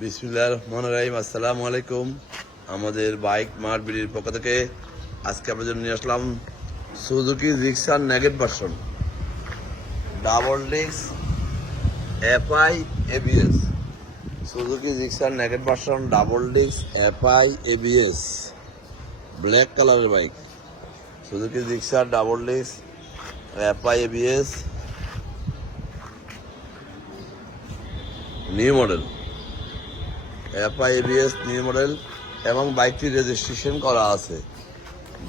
বিসমুল্লাহ রহমান রাহিম। আসসালামু আলাইকুম। আমাদের বাইক মার বিডির পক্ষ থেকে আজকে আপনাদের জন্য নিয়ে আসলাম Suzuki Gixxer naked version. Double disc, FI, ABS. Suzuki Gixxer naked version, double disc, FI, ABS. Black কালারের bike. Suzuki Gixxer double disc, FI, ABS. New model. FI ABS new model এবং বাইকটি রেজিস্ট্রেশন করা আছে।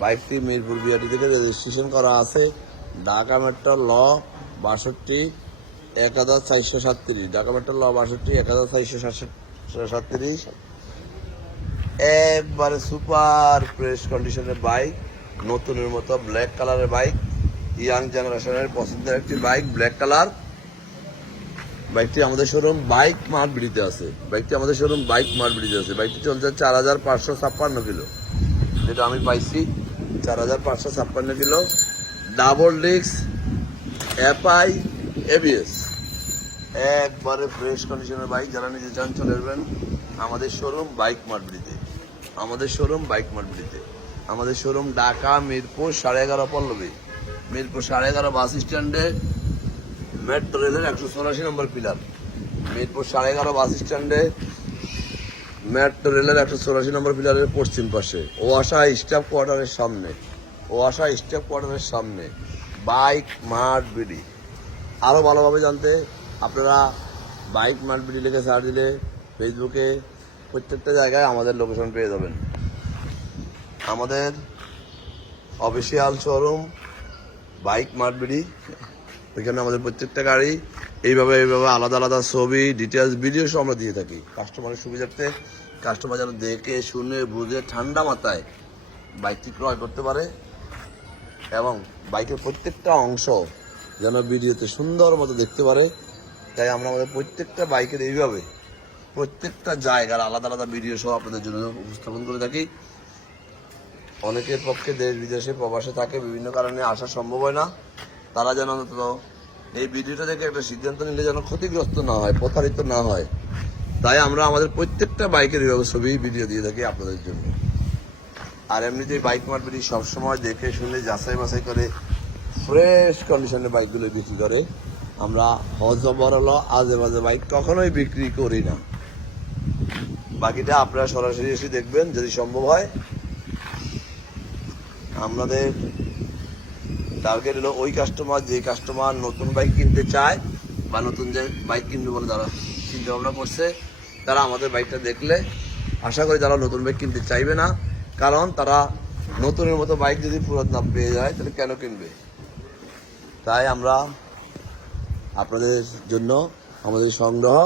বাইকটি Mirpur BRT থেকে registration করা আছে। Dhaka metro ল বাষট্টি এক হাজার চারশো সাতত্রিশ। ঢাকা মেট্রো ল বাষট্টি এক হাজার চারশো সাতত্রিশ। একবারে সুপার ফ্রেশ কন্ডিশনের বাইক, নতুনের মতো ব্ল্যাক কালারের বাইক, ইয়াং জেনারেশনের পছন্দের একটি বাইক, ব্ল্যাক কালার। বাইকটি আমাদের শোরুম বাইক মার্ট বিড়িতে আছে। বাইকটি আমাদের শোরুম বাইক মার্ট বিড়িতে আছে। বাইকটি চলছে চার হাজার পাঁচশো ছাপ্পান্ন কিলো। যেটা আমি পাইছি চার হাজার পাঁচশো ছাপ্পান্ন kilo. Double disc, FI, ABS. একবারে ফ্রেশ কন্ডিশনের বাইক। যারা নিজে চান চলে আসবেন আমাদের শোরুম বাইক মার্ট বিড়িতে আমাদের শোরুম বাইক মার্ট বিড়িতে আমাদের শোরুম ঢাকা, মিরপুর, সাড়ে এগারো পল্লবী। মিরপুর সাড়ে এগারো বাস স্ট্যান্ডে মেট্রো রেলের একশো চৌরাশি নম্বর পিলার। মিরপুর সাড়ে এগারো বাস স্ট্যান্ডে মেট্রো রেলের একশো চৌরাশি নম্বর পিলারের পশ্চিম পাশে। ও আসা স্টাফ কোয়ার্টারের সামনে। ও আসা স্টাফ কোয়ার্টারের সামনে। বাইক, মাঠ, বিডি। আরও ভালোভাবে জানতে আপনারা বাইক, মাঠ, বিডি লিখে সার্চ দিলে ফেসবুকে প্রত্যেকটা জায়গায় আমাদের লোকেশন পেয়ে যাবেন। আমাদের অফিসিয়াল শোরুম, বাইক, মাঠ, বিডি। ওইখানে আমাদের প্রত্যেকটা গাড়ি এইভাবে এইভাবে আলাদা আলাদা ছবি ডিটেলস ভিডিও সব আমরা দিয়ে থাকি। কাস্টমারের সুবিধার্থে কাস্টমার যেন দেখে, শুনে, বুঝে, ঠান্ডা মাথায় বাইকটি ক্রয় করতে পারে এবং বাইকের প্রত্যেকটা অংশ যেন ভিডিওতে সুন্দর মতো দেখতে পারে। তাই আমরা আমাদের প্রত্যেকটা বাইকের এইভাবে প্রত্যেকটা জায়গার আলাদা আলাদা ভিডিও সহ আপনাদের জন্য উপস্থাপন করে থাকি। অনেকের পক্ষে দেশ বিদেশে প্রবাসে থাকে, বিভিন্ন কারণে আসা সম্ভব হয় না। তারা যেন এই ভিডিওটা দেখে একটা সিদ্ধান্ত নিলে যেন ক্ষতিগ্রস্ত না হয়, প্রতারিত না হয়। তাই আমরা আমাদের প্রত্যেকটা বাইকের ছবি ভিডিও দিয়ে থাকি আপনাদের জন্য। আর এমনিতে বাইক মার্কেটই সবসময় দেখে শুনে, যাচাই বাছাই করে ফ্রেশ কন্ডিশনের বাইকগুলো বিক্রি করে। আমরা হজবর হলো আজে বাজে বাইক কখনোই বিক্রি করি না। বাকিটা আপনারা সরাসরি এসে দেখবেন, যদি সম্ভব হয়। আমাদের টার্গেট হলো ওই কাস্টমার যে কাস্টমার নতুন বাইক কিনতে চায় বা নতুন যে বাইক কিনবে বলে তারা চিন্তা ভাবনা করছে, তারা আমাদের বাইকটা দেখলে আশা করি তারা নতুন বাইক কিনতে চাইবে না। কারণ তারা নতুনের মতো বাইক যদি পুরো না পেয়ে যায়, তাহলে কেন কিনবে? তাই আমরা আপনাদের জন্য আমাদের সংগ্রহ,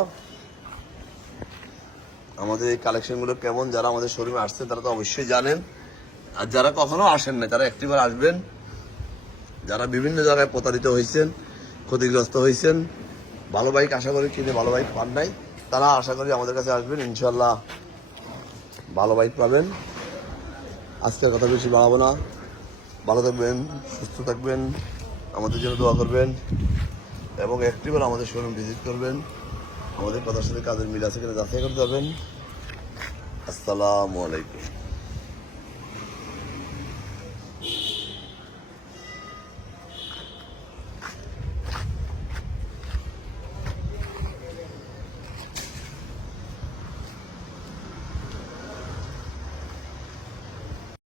আমাদের এই কালেকশনগুলো কেমন, যারা আমাদের শোরুমে আসছেন তারা তো অবশ্যই জানেন। আর যারা কখনো আসেন না তারা একটিবার আসবেন। যারা বিভিন্ন জায়গায় প্রতারিত হয়েছেন, ক্ষতিগ্রস্ত হয়েছেন, ভালো বাইক আশা করি কিনে ভালো বাইক পান নাই, তারা আশা করি আমাদের কাছে আসবেন ইনশাল্লাহ ভালো বাইক পাবেন। আজকের কথা বেশি বাড়াবো না। ভালো থাকবেন, সুস্থ থাকবেন, আমাদের জন্য দোয়া করবেন এবং একটিবার আমাদের শোরুম ভিজিট করবেন। আমাদের কথার সাথে কাজের মিল আছে কিনা যাচাই করতে যাবেন আসসালামু আলাইকুম।